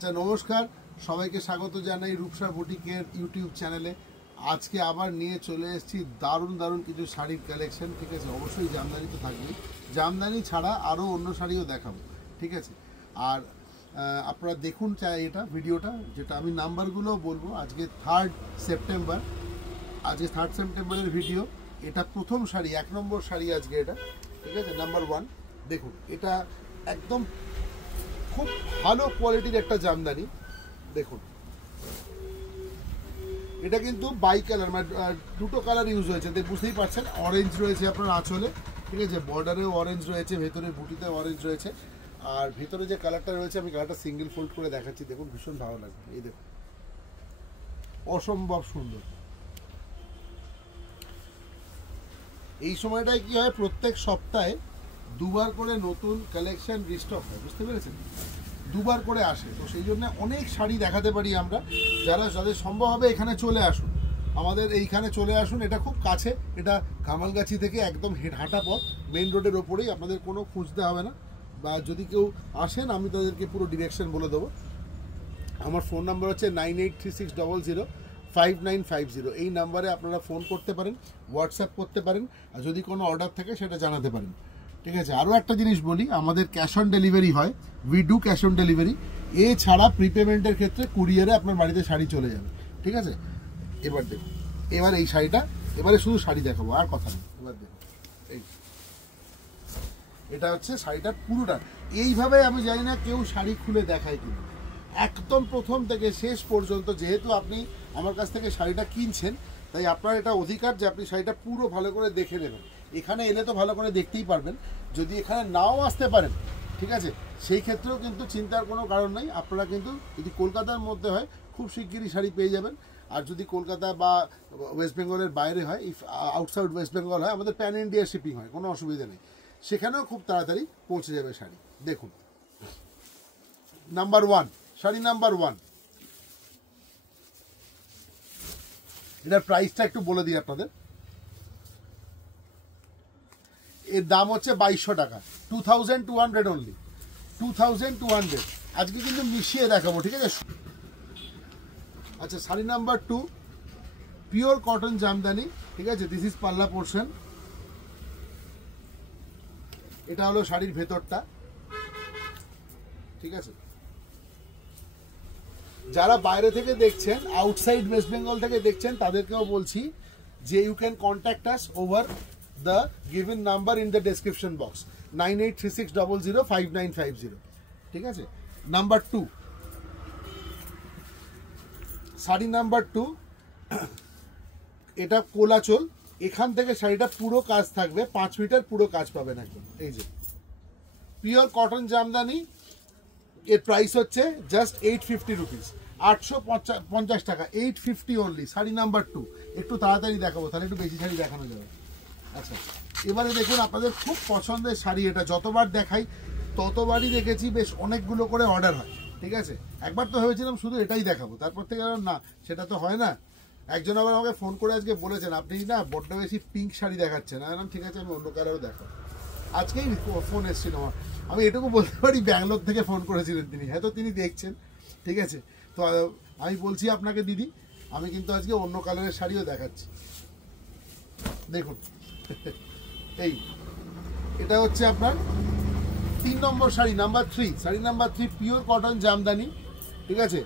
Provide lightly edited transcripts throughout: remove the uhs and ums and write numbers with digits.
আচ্ছা নমস্কার, সবাইকে স্বাগত জানাই রূপসা বুটিকের ইউটিউব চ্যানেলে। আজকে আবার নিয়ে চলে এসেছি দারুণ দারুণ কিছু শাড়ির কালেকশন। ঠিক আছে, অবশ্যই জামদানি তো থাকবেই, জামদানি ছাড়া আরও অন্য শাড়িও দেখাবো। ঠিক আছে, আর আপনারা দেখুন চাই এটা ভিডিওটা, যেটা আমি নাম্বারগুলো বলবো। আজকে 3 সেপ্টেম্বর, আজকে 3 সেপ্টেম্বরের ভিডিও। এটা প্রথম শাড়ি, 1 নম্বর শাড়ি আজকে এটা। ঠিক আছে, নাম্বার 1 দেখুন, এটা একদম খুব ভালো কোয়ালিটির একটা জামদানি। দেখুন, এটা কিন্তু বাই কালার, মানে দুটো কালার ইউজ হয়েছে, বুঝতেই পারছেন। অরেঞ্জ রয়েছে আপনার আঁচলে, ঠিক আছে, বর্ডারেও অরেঞ্জ রয়েছে, ভেতরে বুটিতেও অরেঞ্জ রয়েছে। আর ভেতরে যে কালারটা রয়েছে, আমি কালারটা সিঙ্গেল ফোল্ড করে দেখাচ্ছি। দেখুন, ভীষণ ভালো লাগবে। এই দেখুন, অসম্ভব সুন্দর। এই সময়টায় কি হয়, প্রত্যেক সপ্তাহে দুবার করে নতুন কালেকশন রিস্টক হয়, বুঝতে পেরেছেন, দুবার করে আসে। তো সেই জন্য অনেক শাড়ি দেখাতে পারি আমরা। যাদের সম্ভব হবে এখানে চলে আসুন, আমাদের এইখানে চলে আসুন। এটা খুব কাছে, এটা কামালগাছি থেকে একদম হাঁটা পথ, মেইন রোডের ওপরেই, আপনাদের কোনো খুঁজতে হবে না। বা যদি কেউ আসেন, আমি তাদেরকে পুরো ডিরেকশন বলে দেবো। আমার ফোন নাম্বার হচ্ছে 9836005950। এই নাম্বারে আপনারা ফোন করতে পারেন, হোয়াটসঅ্যাপ করতে পারেন, আর যদি কোনো অর্ডার থাকে সেটা জানাতে পারেন। ঠিক আছে, আরও একটা জিনিস বলি, আমাদের ক্যাশ অন ডেলিভারি হয়, we do cash on delivery. এছাড়া প্রিপেমেন্টের ক্ষেত্রে কুরিয়ারে আপনার বাড়িতে শাড়ি চলে যাবে। ঠিক আছে, এবার দেখুন, এবার এই শাড়িটা, এবারে শুধু শাড়ি দেখাবো, আর কথা নেই। এবার দেখুন, এই এটা হচ্ছে শাড়িটার পুরোটা। এইভাবে আমি জানি না কেউ শাড়ি খুলে দেখায় কিনা, একদম প্রথম থেকে শেষ পর্যন্ত। যেহেতু আপনি আমার কাছ থেকে শাড়িটা কিনছেন, তাই আপনার এটা অধিকার যে আপনি শাড়িটা পুরো ভালো করে দেখে নেবেন। এখানে এলে তো ভালো করে দেখতেই পারবেন, যদি এখানে নাও আসতে পারেন, ঠিক আছে, সেই ক্ষেত্রেও কিন্তু চিন্তার কোনো কারণ নেই। আপনারা কিন্তু যদি কলকাতার মধ্যে হয়, খুব শিগগিরই শাড়ি পেয়ে যাবেন। আর যদি কলকাতা বা ওয়েস্ট বেঙ্গলের বাইরে হয়, ইফ আউটসাইড ওয়েস্ট বেঙ্গল হয়, আমাদের প্যান ইন্ডিয়া শিপিং হয়, কোনো অসুবিধা নেই, সেখানেও খুব তাড়াতাড়ি পৌঁছে যাবে শাড়ি। দেখুন, নাম্বার 1, শাড়ি নাম্বার 1। এটার প্রাইসটা একটু বলে দিই আপনাদের। এর দাম হচ্ছে 2200 টাকা, 2200 অনলি, 2200। আজকে কিন্তু মিশিয়ে দেখাবো, ঠিক আছে। আচ্ছা, sari number 2, pure cotton Jamdani. ঠিক আছে, দিস ইজ পাল্লা পোর্শন। এটা হলো শাড়ির ভেতরটা। ঠিক আছে, যারা বাইরে থেকে দেখছেন, আউটসাইড ওয়েস্ট বেঙ্গল থেকে দেখছেন, তাদেরকেও বলছি যে you can contact us over the given number in the description box, 9836005950। ঠিক আছে, নাম্বার 2, শাড়ি নাম্বার 2। এটা কোলাচল, এখান থেকে শাড়িটা পুরো কাজ থাকবে, 5 মিটার পুরো কাজ পাবেন একদম। এই যে পিওর কটন জামদানি, এর প্রাইস হচ্ছে জাস্ট 850 রুপিস, 850 টাকা, 850 অনলি। শাড়ি নাম্বার 2 একটু তাড়াতাড়ি দেখাবো, তাহলে একটু বেশি শাড়ি দেখানো যাবে। আচ্ছা, এবারে দেখুন, আপনাদের খুব পছন্দের শাড়ি। এটা যতবার দেখাই ততবারই দেখেছি বেশ অনেকগুলো করে অর্ডার হয়। ঠিক আছে, একবার তো ভেবেছিলাম শুধু এটাই দেখাবো, তারপর থেকে না, সেটা তো হয় না। একজন আবার আমাকে ফোন করে আজকে বলেছেন, আপনি না বড্ড বেশি পিঙ্ক শাড়ি দেখাচ্ছেন। আমি ঠিক আছে, আমি অন্য কালারও দেখাবো। আজকেই ফোন এসেছিল আমার, আমি এটুকু বলতে পারি ব্যাঙ্গালোর থেকে ফোন করেছিলেন তিনি, হয়তো তিনি দেখছেন। ঠিক আছে, তো আমি বলছি আপনাকে, দিদি, আমি কিন্তু আজকে অন্য কালারের শাড়িও দেখাচ্ছি। দেখুন, এই এটা হচ্ছে আপনার 3 নম্বর sari, number 3, sari number 3, pure cotton Jamdani. ঠিক আছে,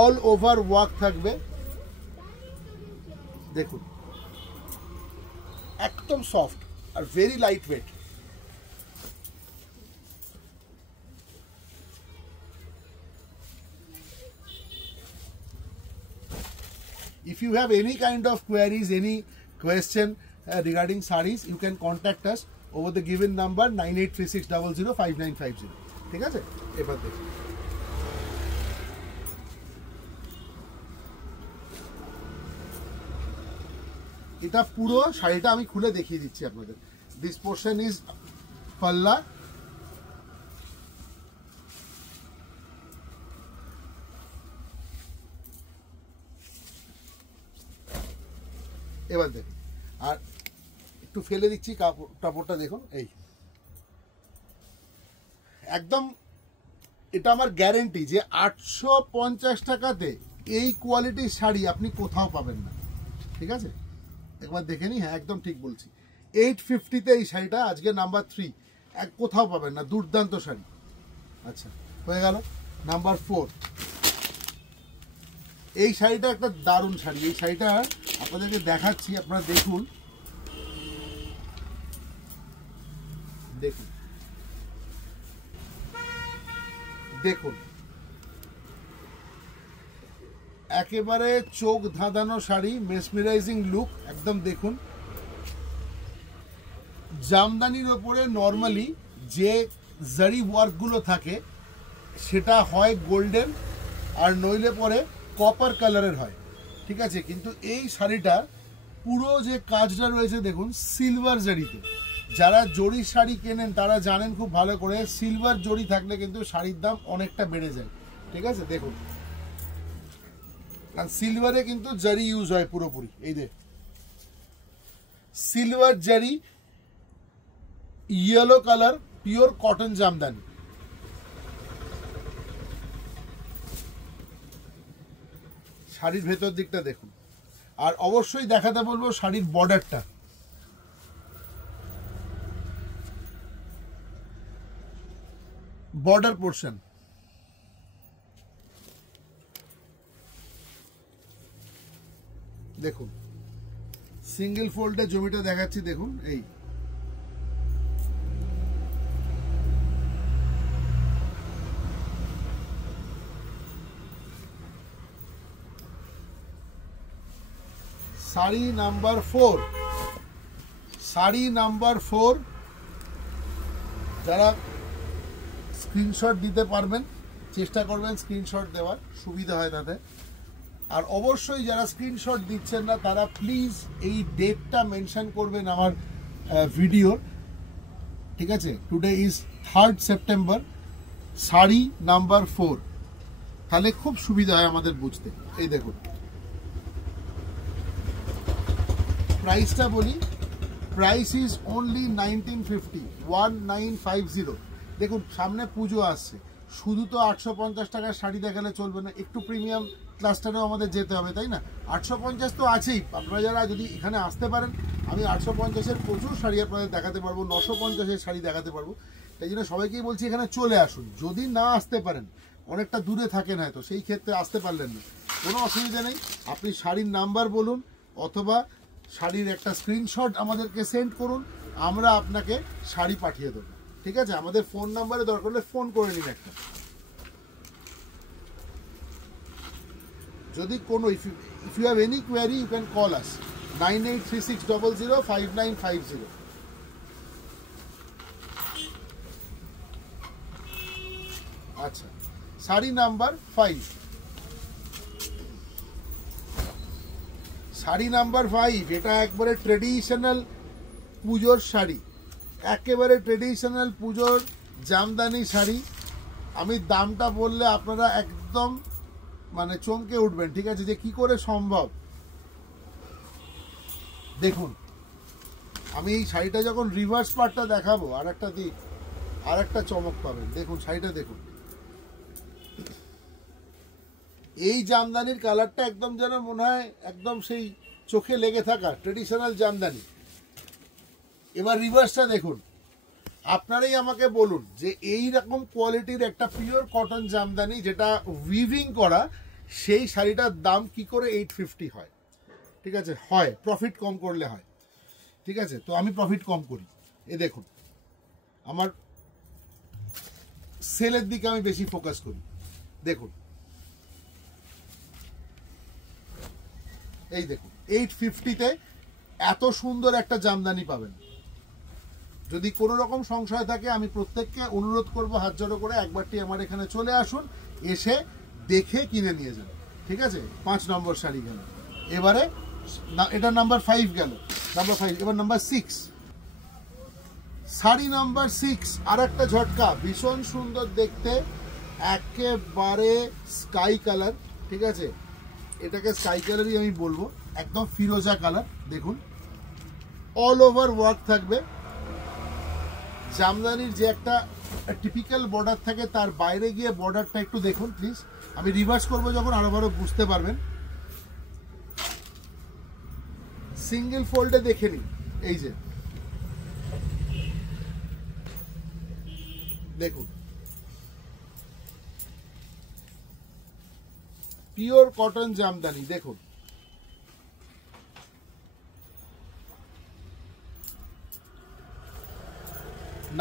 অল ওভার ওয়ার্ক থাকবে। দেখুন, একদম সফট আর very light weight. If you have any kind of queries, any question regarding sarees, you can contact us over the given number 9836005950. ঠিক আছে, এবার দেখুন, এটা পুরো শাড়িটা আমি খুলে দেখিয়ে দিচ্ছি আপনাদের। দিস পোর্শন ইজ পাল্লা। এবার দেখুন, আর একটু ফেলে দিচ্ছি কাপড়টা, দেখুন, এই একদম এটা আমার গ্যারেন্টি যে 850 টাকাতে এই কোয়ালিটির শাড়ি আপনি কোথাও পাবেন না। ঠিক আছে, একবার দেখে নি। হ্যাঁ, একদম ঠিক বলছি। 850-তে এই শাড়িটা আজকে নাম্বার 3, কোথাও পাবেন না। দুর্দান্ত শাড়ি। আচ্ছা, হয়ে গেল। নাম্বার 4, এই শাড়িটা একটা দারুণ শাড়ি। এই শাড়িটা আপনাদেরকে দেখাচ্ছি, আপনারা দেখুন। দেখুন দেখুন, একেবারে চোখ ধাঁধানো শাড়ি, মেসমেরাইজিং লুক একদম। দেখুন, জামদানির ওপরে নর্মালি যে জারি ওয়ার্কগুলো থাকে সেটা হয় গোল্ডেন আর নইলে পরে কপার কালারের হয়। ঠিক আছে, কিন্তু এই শাড়িটা পুরো যে কাজটা রয়েছে দেখুন সিলভার জরিতে। যারা জরি শাড়ি কেনেন তারা জানেন খুব ভালো করে, সিলভার জরি থাকলে কিন্তু শাড়ির দাম অনেকটা বেড়ে যায়। ঠিক আছে, দেখুন, কারণ সিলভারে কিন্তু জারি ইউজ হয় পুরোপুরি। এই যে সিলভার জারি, yellow colour, pure cotton Jamdani. শাড়ির ভেতর দিকটা দেখুন। আর অবশ্যই দেখাতে বলবো শাড়ির বর্ডারটা। বর্ডার পোর্শন দেখুন, সিঙ্গেল ফোল্ডে জমিটা দেখাচ্ছি। দেখুন, এই শাড়ি নাম্বার 4। শাড়ি নাম্বার 4 যারা স্ক্রিনশট দিতে পারবেন চেষ্টা করবেন স্ক্রিনশট দেওয়ার, সুবিধা হয় তাতে। আর অবশ্যই যারা স্ক্রিনশট দিচ্ছেন না তারা প্লিজ এই ডেটটা মেনশন করবেন আমার ভিডিওর। ঠিক আছে, today is 3rd September. Sari number 4, তাহলে খুব সুবিধা হয় আমাদের বুঝতে। এই দেখুন, প্রাইসটা বলি, প্রাইস ইজ অনলি 1950, 1950। দেখুন, সামনে পুজো আসছে, শুধু তো 850 টাকার শাড়ি দেখালে চলবে না, একটু প্রিমিয়াম ক্লাস্টারেও আমাদের যেতে হবে, তাই না? 850 তো আছেই। আপনারা যারা যদি এখানে আসতে পারেন, আমি 850-এর প্রচুর শাড়ি আপনাদের দেখাতে পারবো, 950-এর শাড়ি দেখাতে পারবো। তাই জন্য সবাইকেই বলছি এখানে চলে আসুন। যদি না আসতে পারেন, অনেকটা দূরে থাকেন হয়তো, সেই ক্ষেত্রে আসতে পারলেন না, কোনো অসুবিধা নেই। আপনি শাড়ির নাম্বার বলুন অথবা শাড়ির একটা স্ক্রিনশট আমাদেরকে সেন্ড করুন, আমরা আপনাকে শাড়ি পাঠিয়ে দেবো। ঠিক আছে, আমাদের ফোন নাম্বারে দরকার হলে ফোন করে নিন একটা। যদি কোনো if you have any query you can call us 9836005950। আচ্ছা, শাড়ি নাম্বার 5। শাড়ি নাম্বার 5 এটা একবারে ট্রেডিশনাল পুজোর শাড়ি, একেবারে ট্রেডিশনাল পুজোর জামদানি শাড়ি। আমি দামটা বললে আপনারা একদম মানে চমকে উঠবেন। ঠিক আছে, যে কি করে সম্ভব। দেখুন, আমি এই শাড়িটা যখন রিভার্স পার্টটা দেখাবো, আর একটা দিক, আর একটা চমক পাবেন। দেখুন শাড়িটা দেখুন, এই জামদানির কালারটা একদম যেন মনে হয় একদম সেই চোখে লেগে থাকা ট্রেডিশনাল জামদানি। এবার রিভার্সটা দেখুন, আপনারাই আমাকে বলুন যে এই রকম কোয়ালিটির একটা পিওর কটন জামদানি যেটা উইভিং করা, সেই শাড়িটার দাম কি করে 850 হয়? ঠিক আছে, হয় প্রফিট কম করলে হয়। ঠিক আছে, তো আমি প্রফিট কম করি। এ দেখুন, আমার সেলের দিকে আমি বেশি ফোকাস করি। দেখুন, এই দেখুন 850-তে এত সুন্দর একটা জামদানি পাবেন। যদি কোনো রকম সংশয় থাকে আমি প্রত্যেককে অনুরোধ করব হাত জড়ো করে একবারটি আমার এখানে চলে আসুন, এসে দেখে কিনে নিয়ে যান। ঠিক আছে, 5 নম্বর শাড়ি গেল। এবারে এটা নাম্বার 5 গেল, নাম্বার 5। এবার নাম্বার 6, শাড়ি নাম্বার 6 আর একটা ঝটকা, ভীষণ সুন্দর দেখতে, একেবারে স্কাই কালার। ঠিক আছে, এটাকে স্কাই কালারই আমি বলবো, একদম ফিরোজা কালার। দেখুন, অল ওভার ওয়ার্ক থাকবে। জামদানির যে একটা টিপিক্যাল বর্ডার থাকে, তার বাইরে গিয়ে বর্ডারটা একটু দেখুন প্লিজ। আমি রিভার্স করবো যখন আরো ভালো বুঝতে পারবেন। সিঙ্গেল ফোল্ডে দেখে নিন, এই যে দেখুন পিওর কটন জামদানি। দেখুন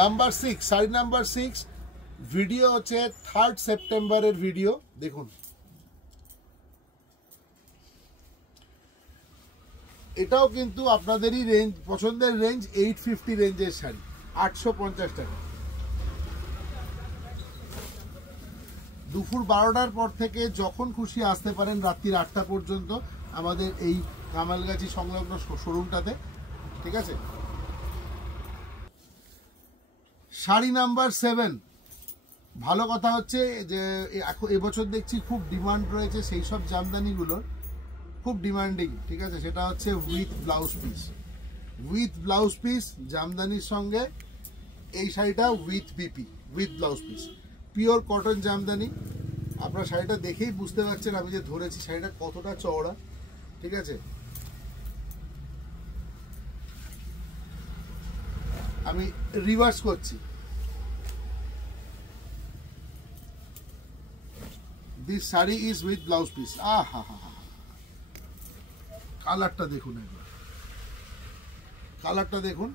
নাম্বার 6, শাড়ি নাম্বার 6, ভিডিও হচ্ছে 3 সেপ্টেম্বরের ভিডিও। দেখুন এটাও কিন্তু আপনাদেরই রেঞ্জ, পছন্দের রেঞ্জ 850 রেঞ্জের শাড়ি, 850 টাকা। দুপুর 12টার পর থেকে যখন খুশি আসতে পারেন রাত্রির 8টা পর্যন্ত আমাদের এই কামালগাছি সংলগ্ন শোরুমটাতে, ঠিক আছে। শাড়ি নাম্বার 7, ভালো কথা হচ্ছে যে এখন এবছর দেখছি খুব ডিমান্ড রয়েছে সেই সব জামদানিগুলোর, খুব ডিমান্ডিং, ঠিক আছে। সেটা হচ্ছে with blouse piece, with blouse piece জামদানির সঙ্গে এই শাড়িটা with BP, with blouse piece, pure cotton Jamdani. আপনার শাড়িটা দেখেই বুঝতে পারছেন আমি যে ধরেছি শাড়িটা কতটা চওড়া, ঠিক আছে। আমি রিভার্স করছি, this sari is with blouse piece. হা হা হা, কালারটা দেখুন একবার, কালারটা দেখুন,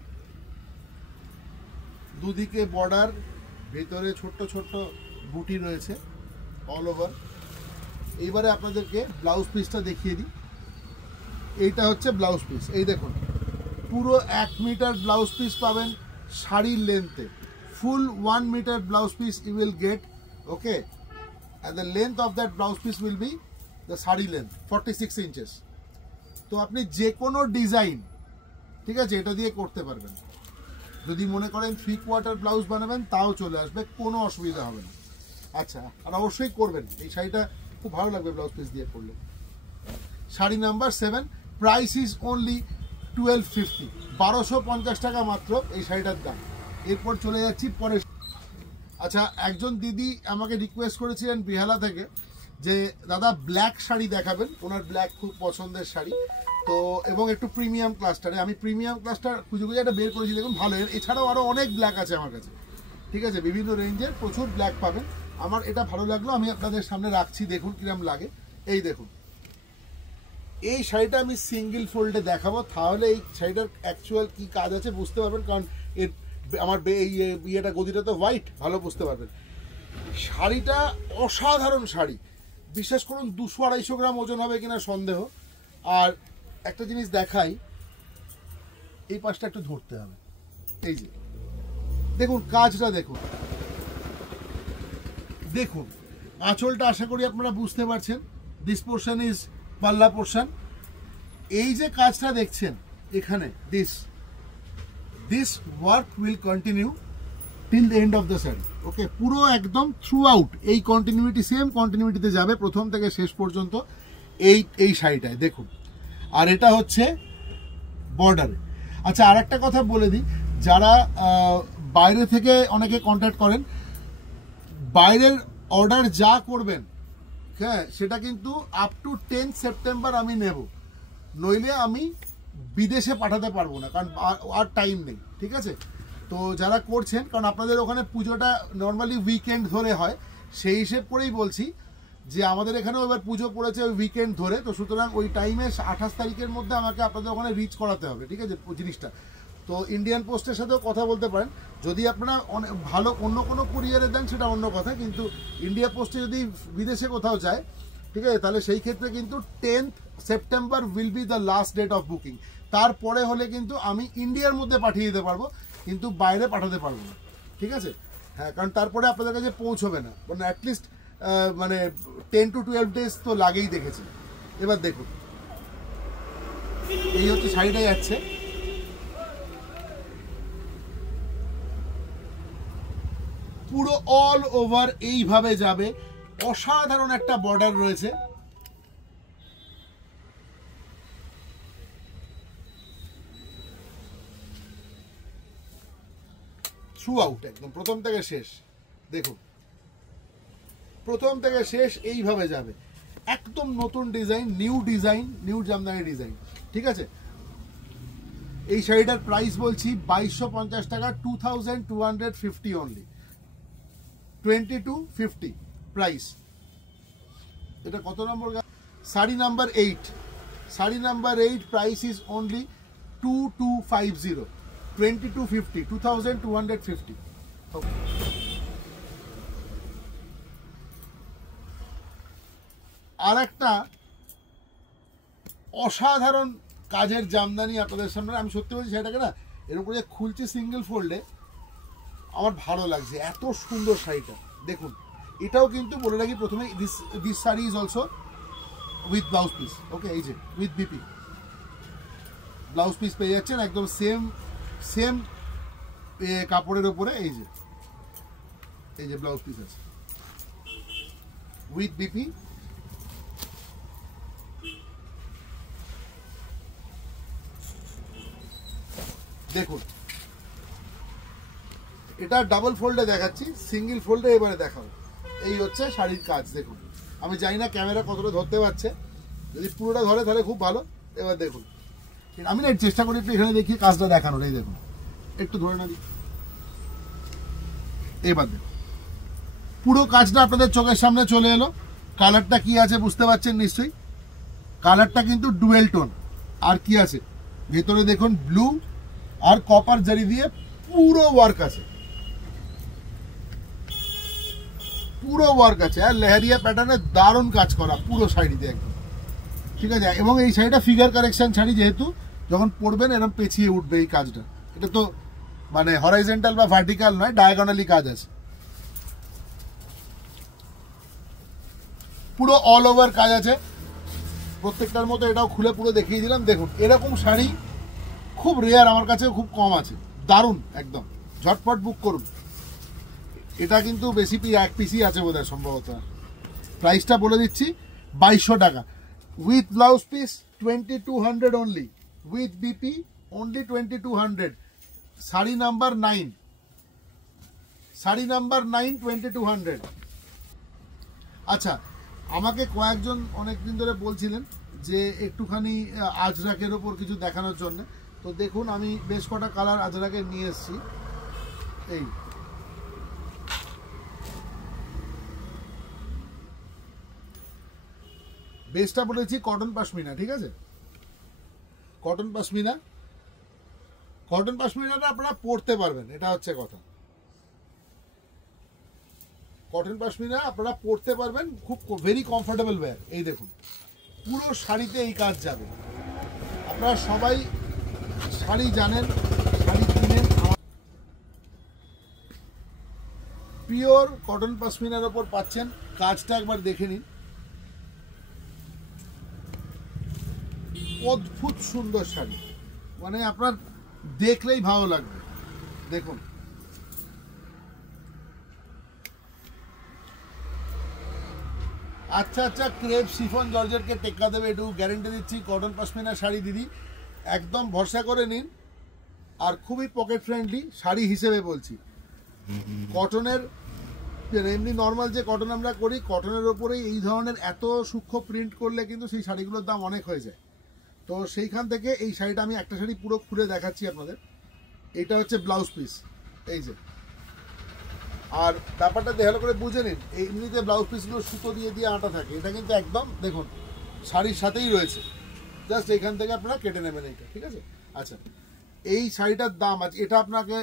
দুদিকে বর্ডার, ভেতরে ছোট্ট ছোট্ট বুটি রয়েছে অল ওভার। এইবারে আপনাদেরকে ব্লাউজ পিসটা দেখিয়ে দিই। এইটা হচ্ছে ব্লাউজ পিস, এই দেখুন পুরো 1 মিটার ব্লাউজ পিস পাবেন শাড়ির লেন্থে, full 1 metre blouse piece you will get, okay. and the length of that blouse piece will be the sari length 46 inches. তো আপনি যে কোনো ডিজাইন, ঠিক আছে, এটা দিয়ে করতে পারবেন। যদি মনে করেন 3/4 ব্লাউজ বানাবেন তাও চলে আসবে, কোনো অসুবিধা হবে না। আচ্ছা, আর অবশ্যই করবেন, এই শাড়িটা খুব ভালো লাগবে ব্লাউজ পিস দিয়ে করলে। Sari number 7, price is only 1250, 1250 টাকা মাত্র এই শাড়িটার দাম। এরপর চলে যাচ্ছি পরে। আচ্ছা, একজন দিদি আমাকে রিকোয়েস্ট করেছিলেন বিহালা থেকে যে দাদা ব্ল্যাক শাড়ি দেখাবেন, ওনার ব্ল্যাক খুব পছন্দের শাড়ি তো, এবং একটু প্রিমিয়াম ক্লাস্টারে। আমি প্রিমিয়াম ক্লাস্টার খুঁজে খুঁজে একটা বের করেছি, দেখুন ভালো। এছাড়াও আরও অনেক ব্ল্যাক আছে আমার কাছে, ঠিক আছে, বিভিন্ন রেঞ্জের প্রচুর ব্ল্যাক পাবেন। আমার এটা ভালো লাগলো, আমি আপনাদের সামনে রাখছি, দেখুন কিরম লাগে। এই দেখুন, এই শাড়িটা আমি সিঙ্গেল ফোল্ডে দেখাবো, তাহলে এই শাড়িটার অ্যাকচুয়াল কি কাজ আছে বুঝতে পারবেন, কারণ এর আমার ইয়েটা গদিটা তো হোয়াইট, ভালো বুঝতে পারবেন। শাড়িটা অসাধারণ শাড়ি, বিশ্বাস করুন 200-250 গ্রাম ওজন হবে কিনা সন্দেহ। আর একটা জিনিস দেখাই, এই পাশটা একটু ধরতে হবে, এই যে দেখুন কাজটা দেখুন, দেখুন আঁচলটা আশা করি আপনারা বুঝতে পারছেন। This portion is palla portion. এই যে কাজটা দেখছেন এখানে, this work will continue till the end of the sari, okay. পুরো একদম থ্রু আউট এই কন্টিনিউটি, সেম কন্টিনিউটিতে যাবে প্রথম থেকে শেষ পর্যন্ত এই শাড়িটায়, দেখুন। আর এটা হচ্ছে বর্ডারে। আচ্ছা, আর একটা কথা বলে দিই, যারা বাইরে থেকে অনেকে কন্ট্যাক্ট করেন, বাইরের অর্ডার যা করবেন, হ্যাঁ, সেটা কিন্তু আপ টু 10 সেপ্টেম্বর আমি নেব, নইলে আমি বিদেশে পাঠাতে পারবো না, কারণ আর টাইম নেই, ঠিক আছে। তো যারা করছেন, কারণ আপনাদের ওখানে পুজোটা নর্মালি উইকেন্ড ধরে হয়, সেই হিসেব করেই বলছি যে আমাদের এখানেও এবার পুজো পড়েছে ওই উইকেন্ড ধরে, তো সুতরাং ওই টাইমে 28 তারিখের মধ্যে আমাকে আপনাদের ওখানে রিচ করাতে হবে, ঠিক আছে জিনিসটা। তো ইন্ডিয়ান পোস্টের সাথেও কথা বলতে পারেন, যদি আপনারা অনেক ভালো অন্য কোনো কুরিয়ারে দেন সেটা অন্য কথা, কিন্তু ইন্ডিয়া পোস্টে যদি বিদেশে কোথাও যায়, ঠিক আছে, তাহলে সেই ক্ষেত্রে কিন্তু 10th September will be the last date of booking. তারপরে হলে কিন্তু আমি ইন্ডিয়ার মধ্যে পাঠিয়ে দিতে পারবো, কিন্তু বাইরে পাঠাতে পারবো না, ঠিক আছে। হ্যাঁ, কারণ তারপরে আপনাদের কাছে পৌঁছবে না, মানে অ্যাটলিস্ট মানে 10 to 12 ডেজ তো লাগেই দেখেছি। এবার দেখুন, এই হচ্ছে শাড়িটা যাচ্ছে, পুরো অল ওভার এইভাবে যাবে, অসাধারণ একটা বর্ডার রয়েছে। থ্রু আউট, একদম প্রথম থেকে শেষ। দেখুন প্রথম থেকে শেষ এইভাবে যাবে, একদম নতুন ডিজাইন, নিউ জামদানি ডিজাইন। ঠিক আছে, এই শাড়িটার প্রাইস বলছি 2250 টাকা, 2250 অনলি, 2250 প্রাইস। এটা কত নম্বর? Sari number 8, sari number 8, price is only 2250, 2250, 2250। আর একটা অসাধারণ কাজের জামদানি আপনাদের সামনে আমি সত্যি বলছি, সেটাকে না এরকম করে খুলছি সিঙ্গেল ফোল্ডে, আমার ভালো লাগছে, এত সুন্দর শাড়িটা। দেখুন এটাও কিন্তু বলে রাখি প্রথমে, this sari is also with blouse piece. Okay, এই যে উইথ বিপি ব্লাউজ পিস পেয়ে যাচ্ছেন, একদম সেম কাপড়ের ওপরে। এই যে ব্লাউজ পিস আছে উইথ বিপি। দেখুন এটা ডাবল ফোল্ডে দেখাচ্ছি, সিঙ্গেল ফোল্ডে এবারে দেখাবো। এই হচ্ছে শাড়ির কাজ। দেখুন আমি জানি না ক্যামেরা কতটা ধরতে পারছে, যদি পুরোটা ধরে তাহলে খুব ভালো। এবার দেখুন, আমি না চেষ্টা করি একটু এখানে দেখি কাজটা দেখানোর। এই দেখুন একটু ধরে না দিই, এবার দেখুন পুরো কাজটা আপনাদের চোখের সামনে চলে এলো। কালারটা কি আছে বুঝতে পারছেন নিশ্চয়ই, কালারটা কিন্তু ডুয়েল টোন। আর কি আছে ভেতরে দেখুন, ব্লু আর কপার জারি দিয়ে পুরো ওয়ার্ক আছে, পুরো ওয়ার্ক আছে। আর লেহারিয়া প্যাটার্নে দারুণ কাজ করা পুরো শাড়িতে একদম। ঠিক আছে, এবং এই শাড়িটা ফিগার কারেকশন শাড়ি, যেহেতু যখন পরবেন এরকম পেঁচিয়ে উঠবে এই কাজটা। এটা তো মানে হরাইজন্টাল বা ভার্টিক্যাল নয়, ডায়াগোনালি কাজ আছে, পুরো অল ওভার কাজ আছে প্রত্যেকটার মতো। এটাও খুলে পুরো দেখিয়ে দিলাম। দেখুন এরকম শাড়ি খুব রেয়ার, আমার কাছে খুব কম আছে, দারুণ একদম, ঝটপট বুক করুন। এটা কিন্তু বেশি এক পিসই আছে বোধহয় সম্ভবত। প্রাইসটা বলে দিচ্ছি 2200 টাকা, with blouse piece 2200 only, with BP only 2200। Sari number 9, sari number 9, 2200। আচ্ছা, আমাকে কয়েকজন অনেকদিন ধরে বলছিলেন যে একটুখানি আজরাকের ওপর কিছু দেখানোর জন্য। তো দেখুন আমি বেশ কটা কালার আজরাকের নিয়ে এসেছি। এই বেসটা বলেছি কটন পাশমিনা। ঠিক আছে, কটন পাশমিনা, কটন পাশমিনাটা আপনারা পরতে পারবেন, এটা হচ্ছে কথা। কটন পাশমিনা আপনারা পরতে পারবেন, খুব ভেরি কমফোর্টেবল ওয়্যার। এই দেখুন পুরো শাড়িতে এই কাজ যাবে। আপনারা সবাই শাড়ি জানেন, শাড়ি কিনেন, পিওর কটন পাশমিনার ওপর পাচ্ছেন। কাজটা একবার দেখে নিন, অদ্ভুত সুন্দর শাড়ি, মানে আপনার দেখলেই ভালো লাগবে। দেখুন আচ্ছা ক্রেপ শিফন জর্জেটকে টেক্কা দেবে, একটু গ্যারেন্টি দিচ্ছি। কটন পাশমিনা শাড়ি দিদি একদম ভরসা করে নিন, আর খুবই পকেট ফ্রেন্ডলি শাড়ি হিসেবে বলছি। কটনের এমনি নর্মাল যে কটন আমরা করি, কটনের ওপরেই এই ধরনের এত সূক্ষ্ম প্রিন্ট করলে কিন্তু সেই শাড়িগুলোর দাম অনেক হয়ে যায়। তো সেইখান থেকে এই শাড়িটা আমি একটা শাড়ি পুরো খুলে দেখাচ্ছি আপনাদের। এটা হচ্ছে ব্লাউজ পিস, এই যে। আর ব্যাপারটা ভালো করে বুঝে নিন, এমনিতে ব্লাউজ পিসগুলো সুতো দিয়ে দিয়ে আটা থাকে, এটা কিন্তু একদম দেখুন শাড়ির সাথেই রয়েছে, জাস্ট এখান থেকে আপনারা কেটে নেবেন এইটা। ঠিক আছে, আচ্ছা এই শাড়িটার দাম আছে, এটা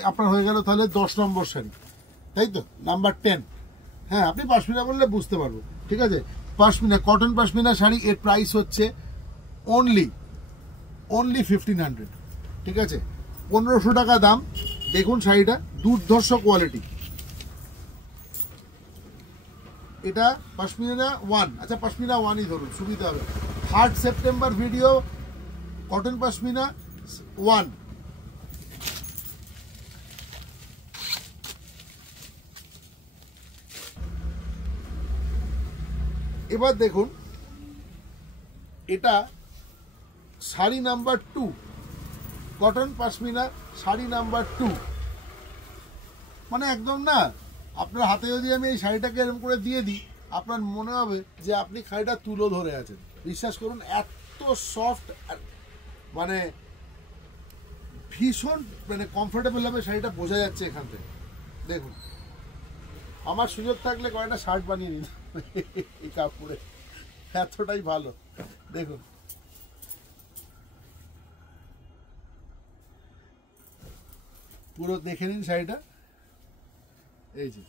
আপনার হয়ে গেল তাহলে 10 নম্বর শাড়ি, তাই তো, নাম্বার 10। হ্যাঁ, আপনি পাশমিনা বললে বুঝতে পারবো। ঠিক আছে, পাশমিনা, কটন পাশমিনা শাড়ি, এর প্রাইস হচ্ছে অনলি 1500। ঠিক আছে, 1500 টাকা দাম। দেখুন শাড়িটা দুর্ধর্ষ কোয়ালিটি। এটা পাশমিনা 1, আচ্ছা পাশমিনা 1ই ধরুন, সুবিধা হবে। 3 সেপ্টেম্বর ভিডিও, কটন পাশমিনা 1। এবার দেখুন এটা sari number 2, cotton pashmina sari number 2। মানে একদম না, আপনার হাতে যদি আমি এই শাড়িটাকে এরকম করে দিয়ে দিই, আপনার মনে হবে যে আপনি শাড়িটা তুলো ধরে আছেন। বিশ্বাস করুন, এত সফট, মানে ভীষণ মানে কমফোর্টেবল হবে শাড়িটা, বোঝা যাচ্ছে এখান থেকে। দেখুন, আমার সুযোগ থাকলে কয়েকটা শার্ট বানিয়ে নিন এই কাপড়ে, এতটাই ভালো। দেখুন, পুরো দেখে নিন শাড়িটা। এই যে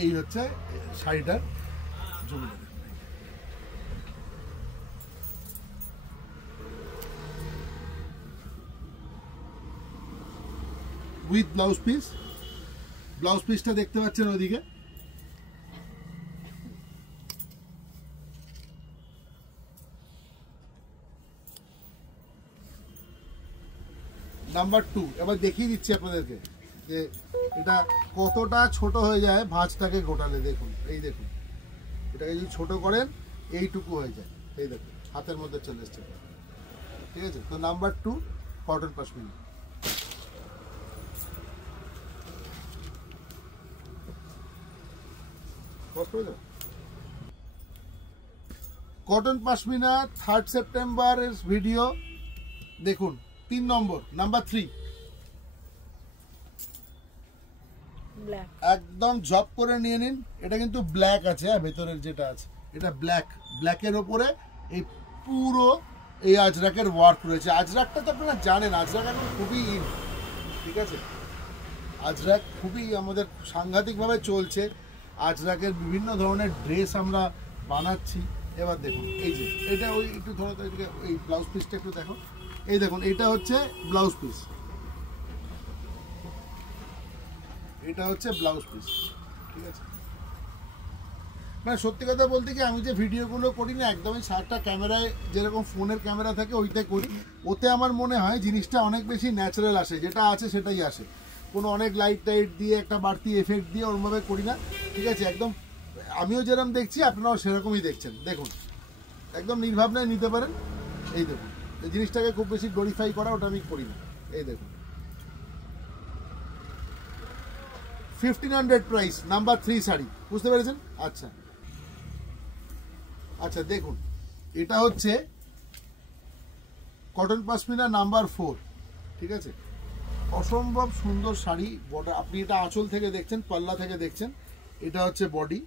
এই হচ্ছে শাড়িটার জমিটা, উইথ ব্লাউজ পিস। ব্লাউজ পিসটা দেখতে পাচ্ছেন ওদিকে। নাম্বার 2 এবার দেখিয়ে দিচ্ছি আপনাদেরকে যে এটা কতটা ছোট হয়ে যায় ভাঁজটাকে গোটালে। দেখুন, এই দেখুন, এটাকে যদি ছোট করেন এইটুকু হয়ে যায়। এই দেখুন, হাতের মধ্যে চলে এসছে। ঠিক আছে, তো number 2 cotton pashmina. Cotton pashmina 3rd সেপ্টেম্বরের ভিডিও দেখুন। 3 নম্বর, নাম্বার 3, একদম জব করে নিয়ে নিন। এটা কিন্তু ব্ল্যাক আছে, ভেতরের যেটা আছে এটা ব্ল্যাক, ব্ল্যাকের ওপরে এই পুরো এই আজরাকের ওয়ার্ক রয়েছে। আজরাকটা তো আপনারা জানেন, আজরাক এখন খুবই ইন। ঠিক আছে, আজরাক খুবই আমাদের সাংঘাতিকভাবে চলছে। আজরাকের বিভিন্ন ধরনের ড্রেস আমরা বানাচ্ছি। এবার দেখুন, এই যে এটা ওই একটু ধরো তো, এই ব্লাউজ পিসটা একটু দেখো। এই দেখুন, এটা হচ্ছে ব্লাউজ পিস, এটা হচ্ছে ব্লাউজ পিস। ঠিক আছে, মানে সত্যি কথা বলতে কি, আমি যে ভিডিওগুলো করি না, একদমই শার্টটা ক্যামেরায় যেরকম ফোনের ক্যামেরা থাকে ওইটাই করি। ওতে আমার মনে হয় জিনিসটা অনেক বেশি ন্যাচারাল আসে, যেটা আছে সেটাই আসে। কোনো অনেক লাইট টাইট দিয়ে একটা বাড়তি এফেক্ট দিয়ে ওরমভাবে করি না। ঠিক আছে, একদম আমিও যেরকম দেখছি আপনারাও সেরকমই দেখছেন। দেখুন, একদম নির্ভাবনায় নিতে পারেন। এই দেখুন, এই জিনিসটাকে খুব বেশি গ্লোরিফাই করা ওটা আমি করি না। এই দেখুন, 1500 প্রাইস, নাম্বার 3 শাড়ি। বুঝতে পেরেছেন? আচ্ছা আচ্ছা, দেখুন, এটা হচ্ছে কটন পশমিনা নাম্বার 4। ঠিক আছে, অসম্ভব সুন্দর শাড়ি। বর্ডার আপনি এটা আঁচল থেকে দেখছেন, পাল্লা থেকে দেখছেন। এটা হচ্ছে বডি,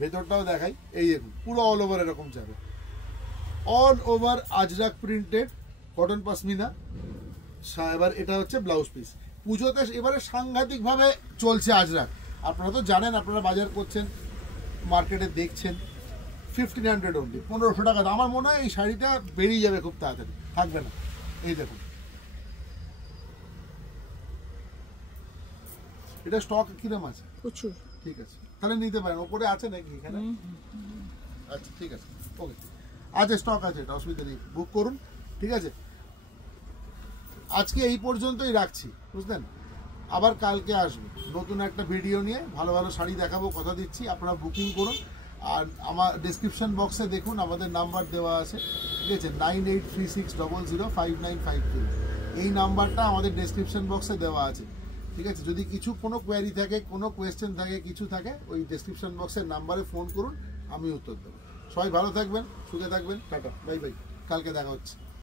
ভেতরটাও দেখাই। এই দেখুন, পুরো অল ওভার এরকম যাবে, all over Ajrak printed cotton pashmina. এবার এটা হচ্ছে ব্লাউজ পিস। পুজোতে এবারে সাংঘাতিকভাবে চলছে আজরাক, আপনারা তো জানেন, আপনারা বাজার করছেন, মার্কেটে দেখছেন। 1500 অনলি, 1500 টাকা। আমার মনে হয় এই শাড়িটা বেরিয়ে যাবে খুব তাড়াতাড়ি, থাকবে না। এই দেখুন, এটা স্টক কিরম আছে? প্রচুর। ঠিক আছে, তাহলে নিতে পারেন। ওপরে আছে নাকি এখানে? আচ্ছা, ঠিক আছে, ওকে, আছে, স্টক আছে, এটা অসুবিধা নেই, বুক করুন। ঠিক আছে, আজকে এই পর্যন্তই রাখছি, বুঝলেন? আবার কালকে আসবো নতুন একটা ভিডিও নিয়ে, ভালো ভালো শাড়ি দেখাবো, কথা দিচ্ছি। আপনারা বুকিং করুন। আর আমার ডেসক্রিপশন বক্সে দেখুন, আমাদের নাম্বার দেওয়া আছে। ঠিক আছে, 9836005953। এই নাম্বারটা আমাদের ডেসক্রিপশন বক্সে দেওয়া আছে। ঠিক আছে, যদি কিছু কোনো কোয়ারি থাকে, কোনো কোয়েশ্চেন থাকে, কিছু থাকে, ওই ডেসক্রিপশন বক্সের নাম্বারে ফোন করুন, আমি উত্তর দেবো। সবাই ভালো থাকবেন, সুখে থাকবেন, টাটা, বাই বাই, কালকে দেখা হচ্ছে।